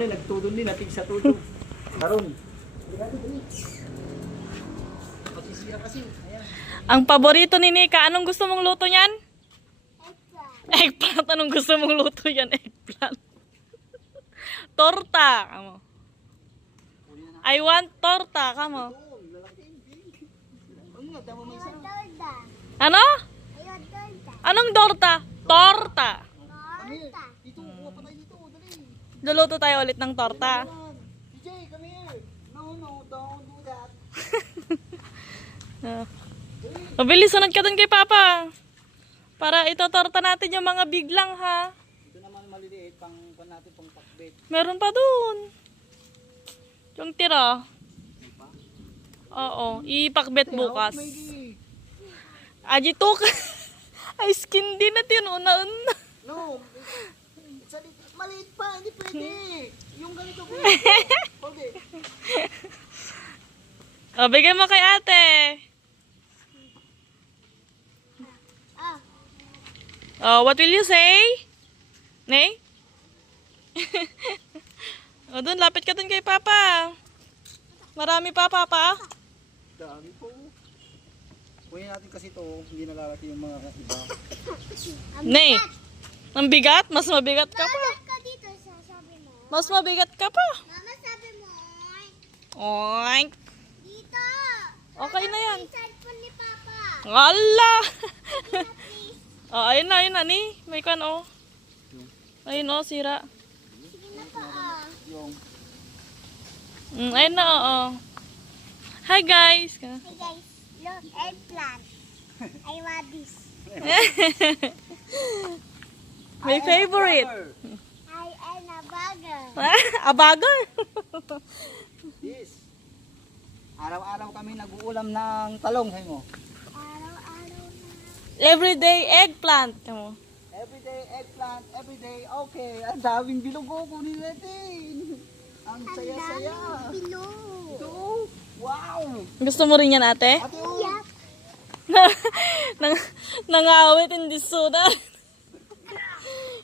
Nagtudon din natin sa tudong. Karon. Pagsisira kasi. Ayan. Ang paborito ni Nika, anong gusto mong luto niyan? Eggplant. Eggplant. Anong gusto mong luto yan? Eggplant. Torta. Kamo. I want torta. Kamo. Torta. Ano? Ayun, torta. Anong torta? Torta. Torta. Dito, kuha pa tayo dito. Dali. Luluto tayo ulit ng torta. DJ, come here. No, don't do that. Mabilis, sunod ka dun kay Papa. Para itotorta natin yung mga biglang ha. Ito naman maliliit pang natin pang pakbet. Meron pa dun. Yung tira. Oo, ipakbet bukas. Ajitok. Ay, skin din natin. Una-una. No. Maliit pa, hindi pwede. Yung ganito pwede. Pwede. O, bigyan mo kay ate. Ah. Oh, what will you say? Nay? O, dun, lapit ka dun kay Papa. Marami pa, Papa. Dami po. Kunin natin kasi ito, hindi nalalaki yung mga iba. Nay, ang bigat? Mas mabigat ka pa. Mama, ka dito sabi mo. Mas mabigat ka pa. Mama, sabi mo. Oink. Dito. Okay na yan. Yung cellphone ni Papa. Ala! Please. Oh, ayun na, ni. May kan, oh. Ayun, oh, sira. Sige na pa, ah. Yung Ayun na, oh. Hi, guys. Hey guys, look, eggplant. I want this. My favorite. I am a burger. A bagger. this. Araw-araw kami nag-uulam ng talong sa mo. Araw-araw na. Everyday eggplant. Tamo. Everyday eggplant, everyday okay. Ang daming bilugo kunin natin. Ang saya-saya. Bilog. Ito, wow. Gusto mo rin yan, ate? Ate, oh. Yeah. Nangawit, hindi sunan.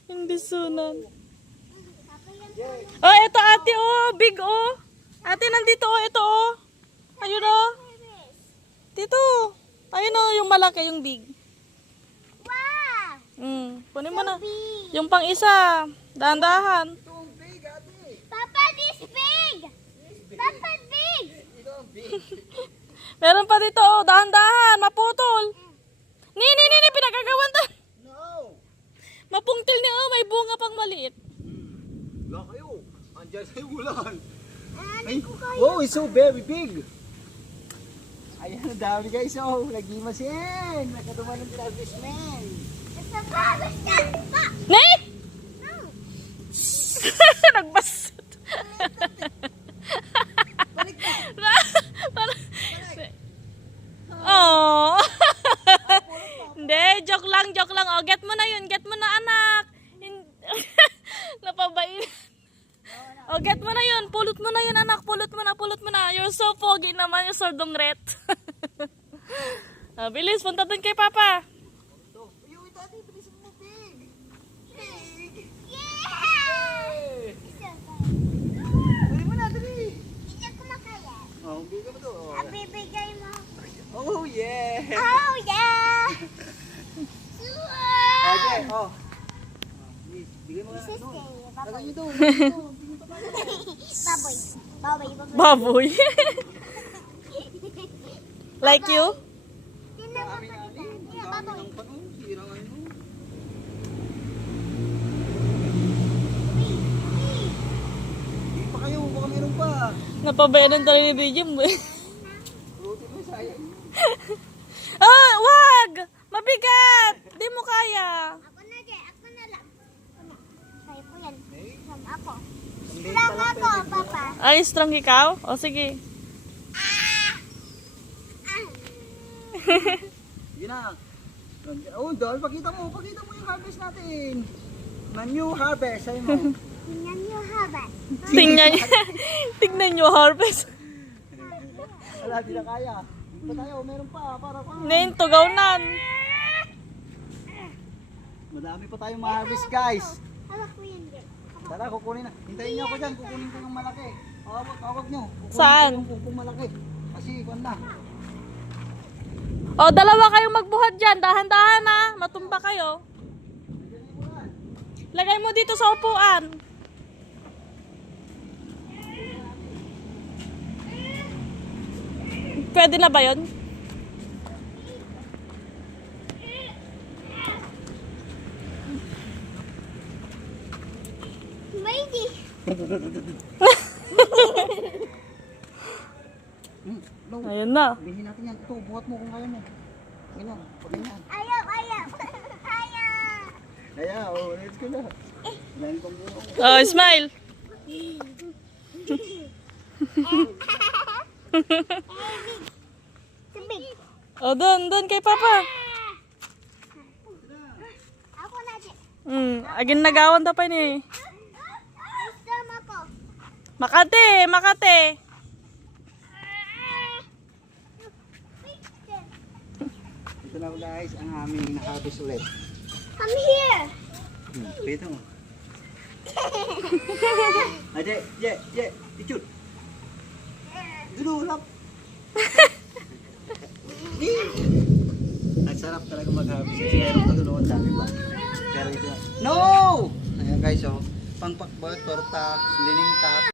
Hindi sunan. Papa, yan. Oh, ito ate, oh. Big, oh. Ate, nandito, oh. Ito, oh. Ayun, oh. Dito. Ayun, oh. Yung malaki, yung big. Wow! Kunin mo na. Big. Yung pang isa. Dahan-dahan. Itong big, ate. Papa, this big! Papa, big! Ito ang big. Meron pa dito, oh. Dahan-dahan. Maputol. Ni, pinagagawan to. No. Mapungtil niya, oh. May bunga pang maliit. Wala kayo. Andiyan sa ulan. Ano ko kayo? Oh, it's so very big. Ayan, ang dami guys. Oh, nag-imasin. Nakaduman ng tinabismen. Basta pa! Basta pa! Nay! No! Nagbasot. Balik na. Oh. Hindi, joke lang. Oh, get mo na yun. Get mo na, anak. Napabain. Oh, get mo na yun. Pulot mo na yun, anak. Pulot mo na. You're so foggy naman, yung sordong ret. Bilis, punta dun kay Papa. Ito. Ayun, ate, bilisan mo big. Big. Yeah! Dali mo na, dali. Hindi ko makaya. Oh, bigyan mo to. Oh. Bibigay mo. Oh, yeah. Oh, yeah! Okay, oh. Bigyan mo na. This is No. the Lagay baboy. nyo doon. Lagay nyo doon. Bigyan pa tayo. Baboy. Baboy. Baboy. Like you? Tingnan mo Amin, pa amin. kita. Ang Tingnan, dami baboy. ng panong. Sira ngayon. Hindi pa kayo. Baka meron pa. Napabayaran tayo ni Bijim. Lutin mo, sayang. Ah, wag! Mabigat! Di mo kaya. Ako na lang. Ako na. Kaya po yan. Sama ako. Ang liit Strong pa lang, ako, pero- Papa. Ay, strong ikaw? O, sige. Yun na. Oh, dahil pakita mo yung harvest natin. Na new harvest, sabi mo. Tingnan niyo habas. Tignan nyo, harvest. Wala, di na kaya. Dito tayo, meron pa. Para pa. Ngayon, tugawnan. Madami pa tayong ma-harvest, guys. Hawak mo yan din. Tara, kukunin na. Hintayin niyo ako dyan. Kukunin ko yung malaki. Awag niyo. Kukunin Saan? ko yung kukong malaki. Kasi, kung na. O, dalawa kayong magbuhat dyan. Dahan-dahan ha. Matumba kayo. Lagay mo dito sa upuan. Pwede na ba yun? Maybe. No. Ayun na. Bihin natin yan. Ito, buhat mo kung kaya mo. Ganyan. Ganyan. Ayaw. Ayaw. Kaya, let's go na. Dahil pang buho. Oh, smile. Sabig. O, doon kay Papa. Ako na di. Agin nagawan ta pa ni. Gusto ko. Makate. Ito na guys, ang aming nakabis ulit. Come here. Pito mo. Aje, icut. Dulu, lap. Ang sarap talaga mag-habis. Kasi meron pa doon dami pa. Pero ito na. No! Ayan guys, oh. Pangpakbot, torta, lining tap.